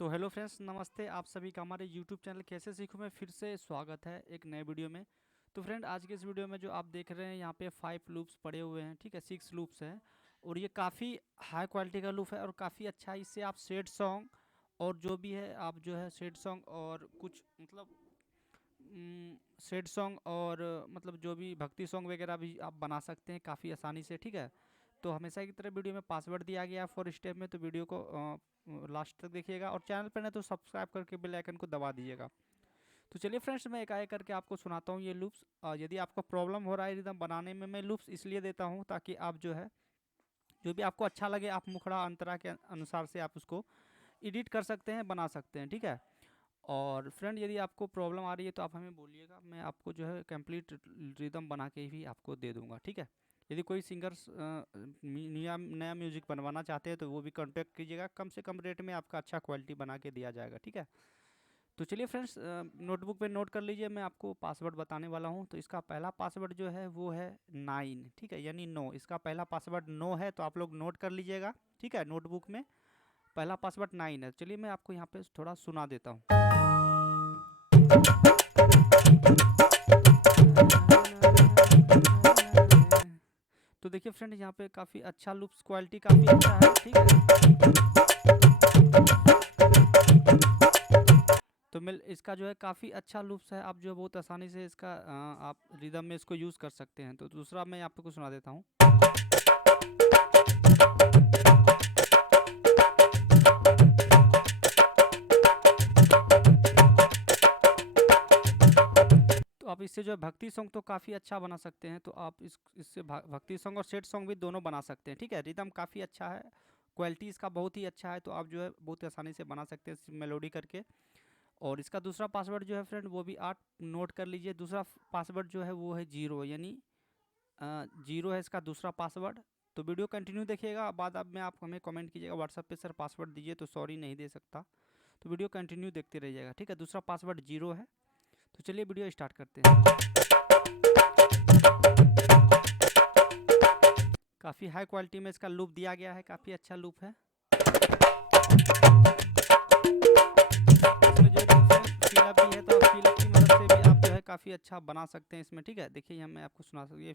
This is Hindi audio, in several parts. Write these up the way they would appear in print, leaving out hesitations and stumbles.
तो हेलो फ्रेंड्स, नमस्ते। आप सभी का हमारे यूट्यूब चैनल कैसे सीखूं में फिर से स्वागत है एक नए वीडियो में। तो फ्रेंड, आज के इस वीडियो में जो आप देख रहे हैं यहाँ पे 5 लूप्स पड़े हुए हैं, ठीक है। 6 लूप्स हैं और ये काफ़ी हाई क्वालिटी का लूप है और काफ़ी अच्छा है। इससे आप सैड सॉन्ग और जो भी है आप जो है सैड सॉन्ग और कुछ मतलब सैड सॉन्ग और मतलब जो भी भक्ति सॉन्ग वगैरह भी आप बना सकते हैं काफ़ी आसानी से, ठीक है। तो हमेशा की तरह वीडियो में पासवर्ड दिया गया है फॉर स्टेप में, तो वीडियो को लास्ट तक देखिएगा और चैनल पर नहीं तो सब्सक्राइब करके बेल आइकन को दबा दीजिएगा। तो चलिए फ्रेंड्स, मैं एक एक करके आपको सुनाता हूँ ये लूप्स। यदि आपको प्रॉब्लम हो रहा है रिदम बनाने में, मैं लूप्स इसलिए देता हूँ ताकि आप जो है जो भी आपको अच्छा लगे आप मुखड़ा अंतरा के अनुसार से आप उसको एडिट कर सकते हैं, बना सकते हैं, ठीक है। और फ्रेंड, यदि आपको प्रॉब्लम आ रही है तो आप हमें बोलिएगा, मैं आपको जो है कंप्लीट रिदम बना के भी आपको दे दूंगा, ठीक है। यदि कोई सिंगर्स नया नया म्यूजिक बनवाना चाहते हैं तो वो भी कांटेक्ट कीजिएगा, कम से कम रेट में आपका अच्छा क्वालिटी बना के दिया जाएगा, ठीक है। तो चलिए फ्रेंड्स, नोटबुक पे नोट कर लीजिए, मैं आपको पासवर्ड बताने वाला हूँ। तो इसका पहला पासवर्ड जो है वो है 9, ठीक है, यानी 9। इसका पहला पासवर्ड 9 है, तो आप लोग नोट कर लीजिएगा, ठीक है। नोटबुक में पहला पासवर्ड 9 है। चलिए मैं आपको यहाँ पे थोड़ा सुना देता हूँ। तो देखिए फ्रेंड, यहाँ पे काफ़ी अच्छा लूप्स, क्वालिटी काफ़ी अच्छा है, ठीक है। तो मिल इसका जो है काफ़ी अच्छा लूप्स है, आप जो बहुत आसानी से इसका आप रिदम में इसको यूज़ कर सकते हैं। तो दूसरा मैं आपको सुना देता हूँ। तो आप इससे जो है भक्ति सॉन्ग तो काफ़ी अच्छा बना सकते हैं। तो आप इससे भक्ति सॉन्ग और सैड सॉन्ग भी दोनों बना सकते हैं, ठीक है। रिदम काफ़ी अच्छा है, क्वालिटी इसका बहुत ही अच्छा है, तो आप जो है बहुत आसानी से बना सकते हैं मेलोडी करके। और इसका दूसरा पासवर्ड जो है फ्रेंड वो भी आप नोट कर लीजिए। दूसरा पासवर्ड जो है वो है 0, यानी 0 है इसका दूसरा पासवर्ड। तो वीडियो कंटिन्यू देखिएगा, बाद अब में आप हमें कमेंट कीजिएगा व्हाट्सएप पे, सर पासवर्ड दीजिए, तो सॉरी नहीं दे सकता। तो वीडियो कंटिन्यू देखते रहिएगा, ठीक है। दूसरा पासवर्ड 0 है। तो चलिए वीडियो स्टार्ट करते हैं। काफ़ी हाई क्वालिटी में इसका लूप दिया गया है, काफ़ी अच्छा लूप है। इसमें जो फिलअप भी है, तो आप फिलअप की मदद से भी आप जो है काफ़ी अच्छा बना सकते हैं इसमें, ठीक है। देखिए यहाँ मैं आपको सुना सकती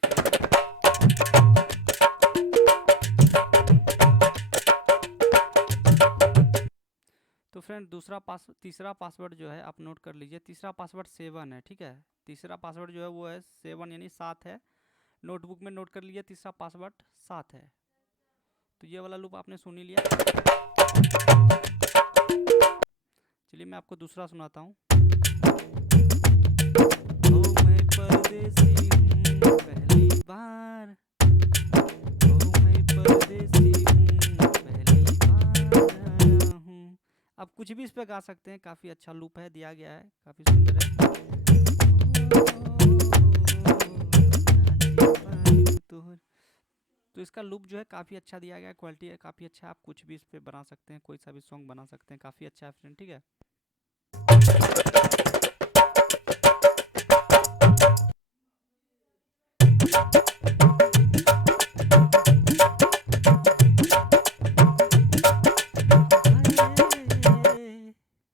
तो फ्रेंड, तीसरा पासवर्ड जो है आप नोट कर लीजिए। तीसरा पासवर्ड 7 है, ठीक है। तीसरा पासवर्ड जो है वो है 7, यानी 7 है। नोटबुक में नोट कर लीजिए, तीसरा पासवर्ड 7 है। तो ये वाला लूप आपने सुन ही लिया। चलिए मैं आपको दूसरा सुनाता हूँ। ओ मैं परदेसी हूँ पहली बार, ओ मैं परदेसी हूँ पहली बार आया हूँ। आप कुछ भी इस पे गा सकते हैं, काफ़ी अच्छा लूप है, दिया गया है, काफ़ी सुंदर है। तो इसका लूप जो है काफ़ी अच्छा दिया गया है, क्वालिटी है काफ़ी अच्छा है, आप कुछ भी इस पे बना सकते हैं, कोई सा भी सॉन्ग बना सकते हैं, काफ़ी अच्छा है फ्रेंड, ठीक है।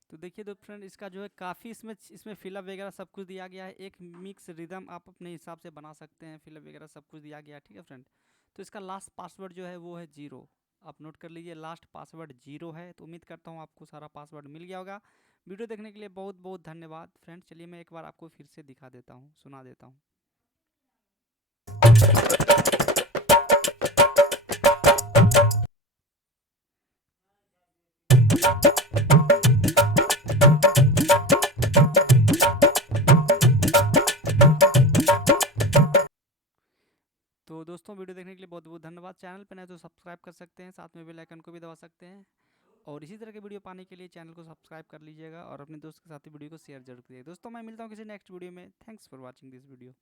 तो देखिए तो फ्रेंड, इसका जो है काफ़ी इसमें फिलअप वगैरह सब कुछ दिया गया है। एक मिक्स रिदम आप अपने हिसाब से बना सकते हैं, फिलअप वगैरह सब कुछ दिया गया है, ठीक है फ्रेंड। तो इसका लास्ट पासवर्ड जो है वो है 0, आप नोट कर लीजिए, लास्ट पासवर्ड 0 है। तो उम्मीद करता हूँ आपको सारा पासवर्ड मिल गया होगा। वीडियो देखने के लिए बहुत बहुत धन्यवाद फ्रेंड। चलिए मैं एक बार आपको फिर से दिखा देता हूँ, सुना देता हूँ। तो दोस्तों, वीडियो देखने के लिए बहुत बहुत धन्यवाद। चैनल पर नए तो सब्सक्राइब कर सकते हैं, साथ में बेल आइकन को भी दबा सकते हैं। और इसी तरह के वीडियो पाने के लिए चैनल को सब्सक्राइब कर लीजिएगा और अपने दोस्त के साथ वीडियो को शेयर जरूर कीजिएगा। दोस्तों, मैं मिलता हूँ किसी नेक्स्ट वीडियो में। Thanks for watching this video.